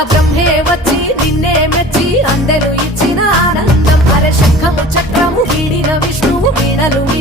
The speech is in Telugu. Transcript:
బ్రహ్మే వచ్చి నిన్నే మెచ్చి అందెలు ఇచ్చిన ఆనందం. అరే శంఖము చక్రము వీడిన విష్ణువు వీణలు